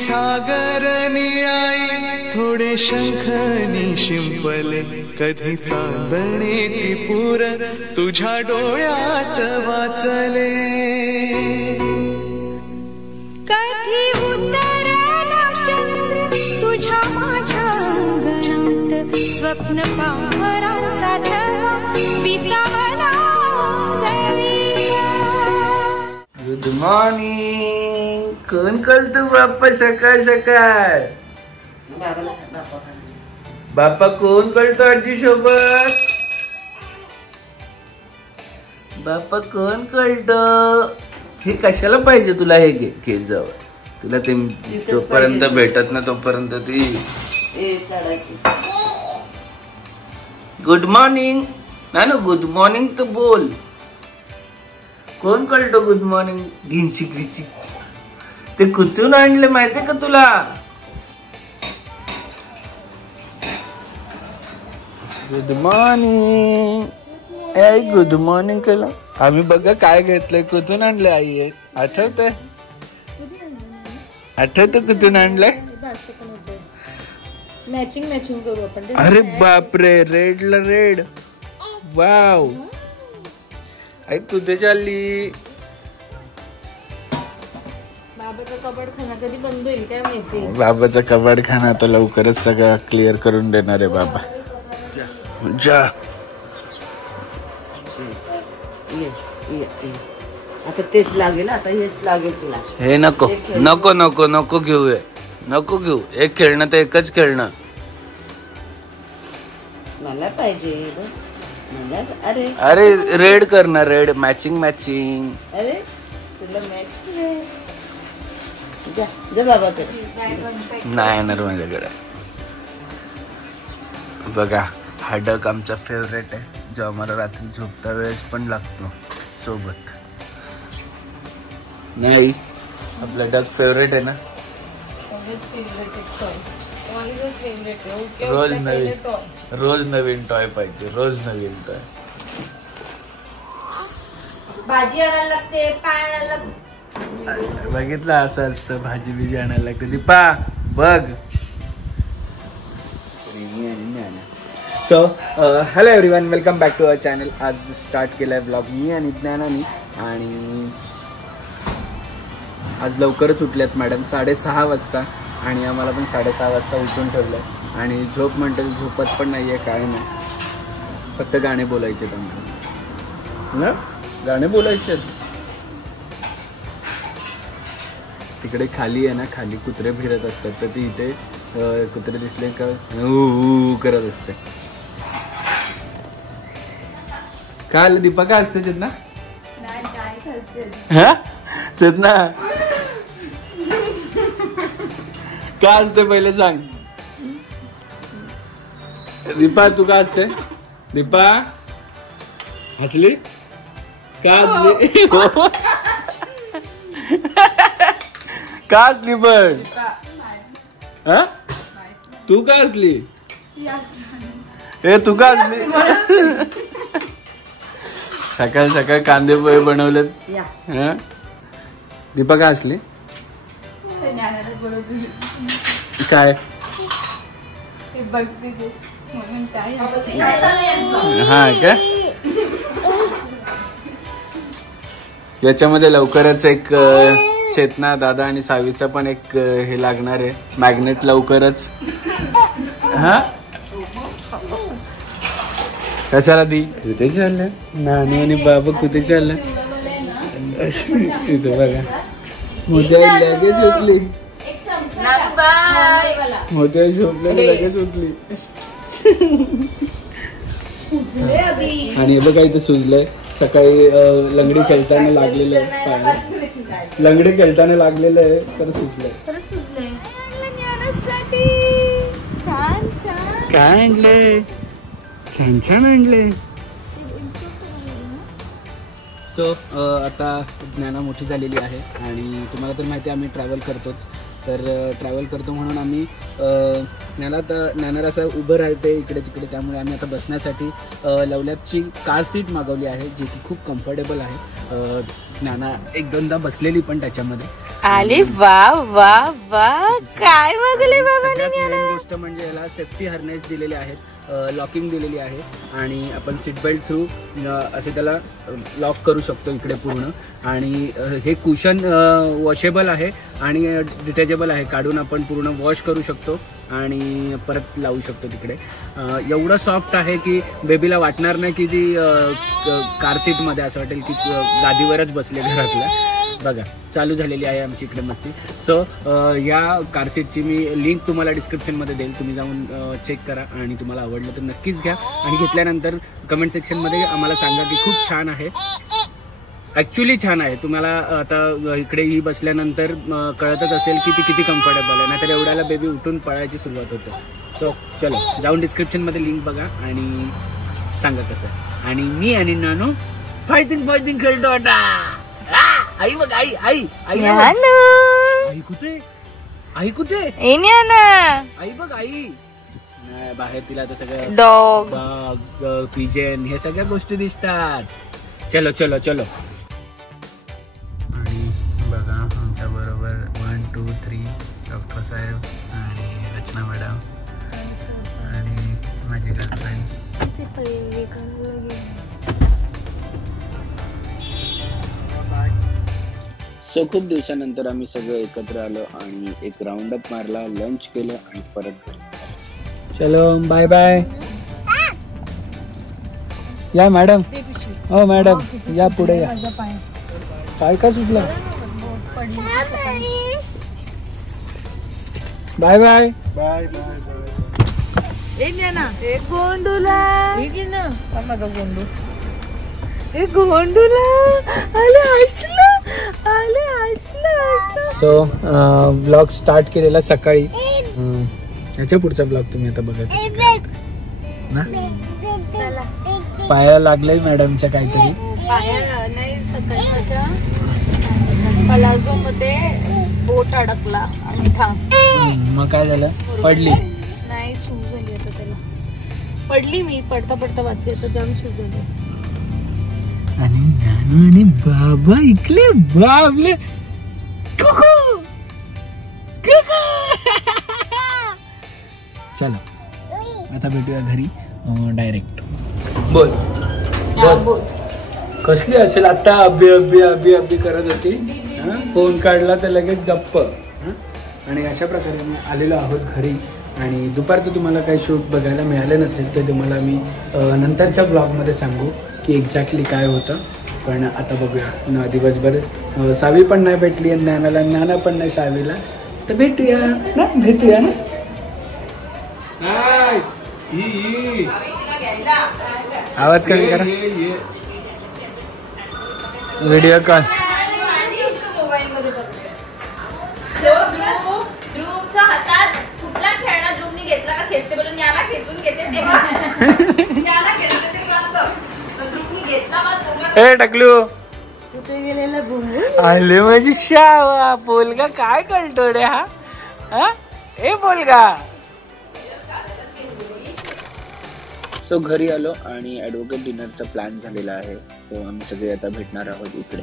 सागर निळाई थोडे शंखनी शिंपले कधी चांदणे टिपूर तुझ्या डोळ्यात वाचले कधी उतरला चंद्र तुझ्या माझ्या अंगणात स्वप्न पाहराचा छळा विसावला गुड मॉर्निंग. कोण कळतो बाप्पा सकाळ सकाळ? बाप्पा कोण कळतो आजी सोबत? बाप्पा कोण कळतो? हे कशाला पाहिजे तुला? हे घे जवळ. तुला ते जोपर्यंत भेटत ना तोपर्यंत ती गुड मॉर्निंग ना गुड मॉर्निंग तर बोल. कोण कळतो गुड मॉर्निंग? घिंची घिंची ते कुठून आणले माहितीये का तुला? Good morning. आई गुड मॉर्निंग केलं. आम्ही बघा काय घेतलंय. कुठून आणलंय आई? आठवतंय? आठवतं कुठून आणलंय? मॅचिंग मॅचिंग करू आपण. अरे बापरे, रेड ला रेड. वाव. आई कुठे चालली? बाबाचा कबाडखाना कधी बंद होईल काय माहिती. बाबाचा कबाडखाना आता लवकरच सगळं क्लिअर करून देणार आहे बाबा. जा आता तेच लागेल. आता हेच लागेल तुला. हे नको नको नको नको घेऊ. नको घेऊ. एक खेळणं तर एकच खेळणं. मला पाहिजे. अरे अरे रेड करणार. Red matching matching. अरे तुला मॅच जा जा बाबाकडे. नाही येणार माझ्याकडे. बघा हा डक आमचा फेवरेट आहे जो आम्हाला रात्री झोपता वेळेस पण लागतो सोबत. नाही आपला डक फेवरेट आहे ना. रोज नवीन टॉय पाहिजे. रोज नवीन टॉय. भाजी आणायला लागते. पाय आणायला लागते. बघितलं असं असतं. भाजी बिजी आणायला लागते. दीपा बघ. So hello everyone, welcome back to our channel. आज स्टार्ट केलाय ब्लॉग मी आणि ज्ञानानी. आणि आज लवकरच उठल्यात मॅडम 6:30 वाजता. आणि आम्हाला पण 6:30 वाजता उठून ठेवलंय. आणि झोप म्हणते झोपत पण नाहीये काय नाही. फक्त गाणे बोलायचे आम्हाला. गाणे बोलायचे. तिकडे खाली आहे ना, खाली कुत्रे फिरत असतात. तर ती इथे कुत्रे दिसले का करत असते. काय आलं दीपा? काय असते चेतना? हा चेतना काय असते पहिले सांग. दीपा तू काय असते? दीपा हसली का? हसली का? हसली पण हा? तू का हसली? ए तू का हसली? सकाळ सकाळ कांदे पोहे बनवलेत. दीपा का हसली? काय हा का? याच्यामध्ये लवकरच एक चेतना दादा आणि सावीचा पण एक हे लागणार आहे मॅग्नेट लवकरच. हा कशाला दी? कुठे चाललं नानू आणि बाबा? कुठे चाललं? तिथे बघा मोठ्या लगेच उठली. मोठ्या झोपल्याने लगेच उठली. आणि हे बघा इथे सुजलंय. सकाळी लंगडी खेळताना लागलेलं आहे. लंगडी खेळताना लागलेलं आहे तर सुजलंय. काय आणलंय? छान छान आणले. सो आता ज्ञाना मोठी झालेली आहे आणि तुम्हाला तर माहिती आहे आम्ही ट्रॅव्हल करतोच. तर ट्रॅव्हल करतो म्हणून आम्ही ज्ञानाला असं उभं राहते इकडे तिकडे, त्यामुळे आम्ही आता बसण्यासाठी लवलॅबची कार सीट मागवली आहे, जी की खूप कम्फर्टेबल आहे. ज्ञाना एक दोनदा बसलेली पण त्याच्यामध्ये. आले वा वा वा, काय मागवले बाबांनी? सगळ्यात मेन गोष्ट म्हणजे याला सेफ्टी हार्नेस दिलेले आहेत, लॉकिंग दिलेली आहे आणि आपण सीट बेल्ट थ्रू असे त्याला लॉक करू शकतो इकडे पूर्ण. आणि हे कुशन वॉशेबल आहे आणि डिटॅचेबल आहे, काढून आपण पूर्ण वॉश करू शकतो आणि परत लावू शकतो तिकडे. एवढं सॉफ्ट आहे की बेबीला वाटणार नाही की ती कार सीटमध्ये, असं वाटेल की गादीवरच बसले घरातल्या. बघा चालू झालेली आहे आमची इकडे मस्ती. सो या कार सीटची मी लिंक तुम्हाला डिस्क्रिप्शनमध्ये देईल, तुम्ही जाऊन चेक करा आणि तुम्हाला आवडलं तर नक्कीच घ्या. आणि घेतल्यानंतर कमेंट सेक्शनमध्ये आम्हाला सांगा की खूप छान आहे, ॲक्च्युली छान आहे. तुम्हाला आता इकडे ही बसल्यानंतर कळतच असेल की ती किती कम्फर्टेबल आहे, नाहीतर एवढ्याला बेबी उठून पळायची सुरुवात होते. सो चलो जाऊन डिस्क्रिप्शनमध्ये लिंक बघा आणि सांगा कसं आहे. आणि मी आणि नानू फायटिंग खेळतो आता. आई बघ, आई आई आई आई कुठे, आई कुठे, आई बघ, आई बाहेर. तिला तर सगळं डॉग पिजन हे सगळ्या गोष्टी दिसतात. चलो चलो चलो. आणि बघा आमच्या बरोबर 1 2 3 डॉक्टर साहेब आणि रचना मॅडम आणि माझी गर्लफ्रेंड. सो खूप दिवसानंतर आम्ही सगळे एकत्र आलो आणि एक राऊंड अप मारला, लंच केलं आणि परत घरी. चलो बाय बाय. या मॅडम, हो मॅडम या पुढे या. काय का सुचला? Bye bye bye bye. गोंडूला गोंडूला आले हसलं. सो ब्लॉग स्टार्ट केलेला सकाळी. याच्या पुढचा ब्लॉग तुम्ही आता बघत ना. पायाला लागलंय मॅडमच्या काहीतरी. पाया नाही, सकाळी माझ्या पलाझो मध्ये बोट अडकला अंगठा. मग काय झालं? पडली नाही, सूज झाली आता त्याला. पडली मी, पडता पडता वाचली, आता जाम सूज झाली. आणि नानू आणि बाबा इकडे बाबले. चला आता भेटूया घरी डायरेक्ट. बोल बोल. कसली असेल आता? अभि करत होती, फोन काढला तर लगेच गप्प. आणि अशा प्रकारे मी आलेलो आहोत घरी. आणि दुपारचं तुम्हाला काही शूट बघायला मिळालं नसेल तर तुम्हाला मी नंतरच्या ब्लॉगमध्ये सांगू की एक्झॅक्टली काय होतं. पण आता बघूया, दिवसभर सावी पण नाही भेटली आणि ज्ञाना पण नाही सावीला, तर भेटूया ना. आवाज कमी करा. Video call. ध्रुवच्या हातात कुठला खेळणं ध्रुवनी घेतला का खेचते बोलून याला खेचून घेते तेव्हा याला खेचते ते ध्रुवनी घेतला मग ए टकलू कुठे गेलेला बुंबू आले माझी शावा. पोलगा काय करतो रे हा? ए पोलगा. सो घरी आलो आणि ॲडव्होकेट डिनरचा प्लॅन झालेला आहे. सो आम्ही सगळे आता भेटणार आहोत इकडे.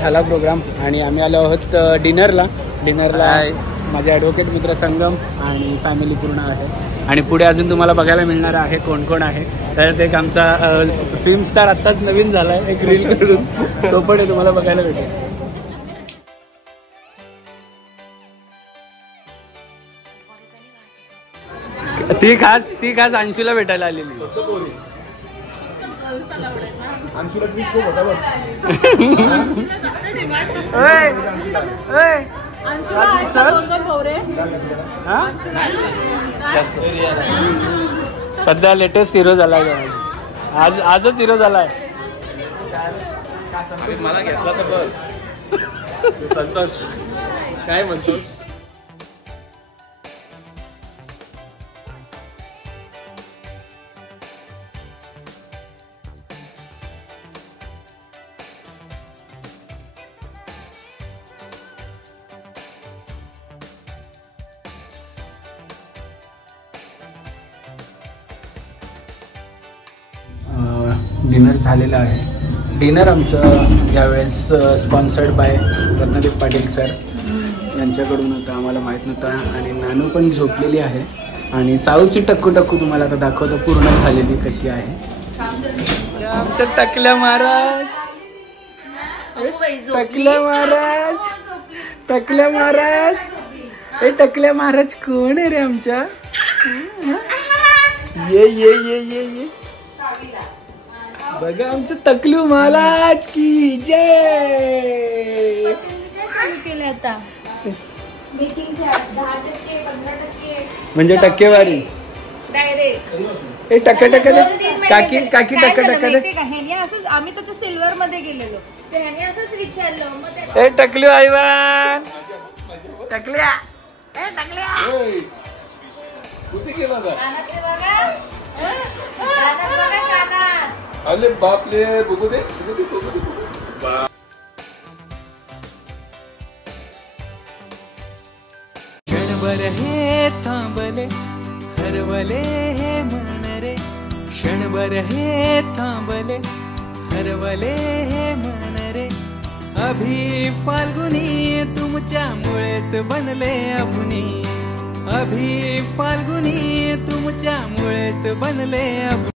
झाला प्रोग्राम आणि आम्ही आलो आहोत डिनरला. माझे ॲडव्होकेट मित्र संगम आणि फॅमिली पूर्ण आहे. आणि पुढे अजून तुम्हाला बघायला मिळणार आहे कोण कोण आहे. तर एक आमचा फिल्म स्टार आत्ताच नवीन झाला आहे, एक रील करून, तो पण तुम्हाला बघायला भेटेल. ती खास अंशूला भेटायला आलेली. सध्या लेटेस्ट हिरो झालाय, आजच हिरो झालाय. मला घेतला तर बघ संतोष काय म्हणतोस. डिनर झालेलं आहे. डिनर आमचं यावेळेस sponsored by Ratnadeep Patil sir यांच्याकडून होतं. आम्हाला माहीत नव्हतं. आणि नानू पण झोपलेली आहे. आणि साऊची टक्कू तुम्हाला आता दाखवतो पूर्ण झालेली कशी आहे. आमचं टकल्या महाराज, टकल्या महाराज, टकल्या महाराज. हे टकल्या महाराज कोण आहे रे आमच्या? ये ये ये ये ये बघा आमचं टकलू महाराज की जय. केलं आता म्हणजे टक्केवारी डायरेक्ट हे टक्के काकी काकी टक्के असंच आम्ही तर सिल्वर मध्ये गेलेलो ह्याने असंच विचारलं मग हे टकलू आईवान टकल्या कुठे गेला अरे बापले बघू दे क्षणभर हे थांबले हरवले हे मन रे, क्षणभर हे थांबले हरवले हे मन रे. अभि फाल्गुनी तुमच्यामुळेच बनले अभुनी, अभि फाल्गुनी तुमच्यामुळेच बनले अभुनी.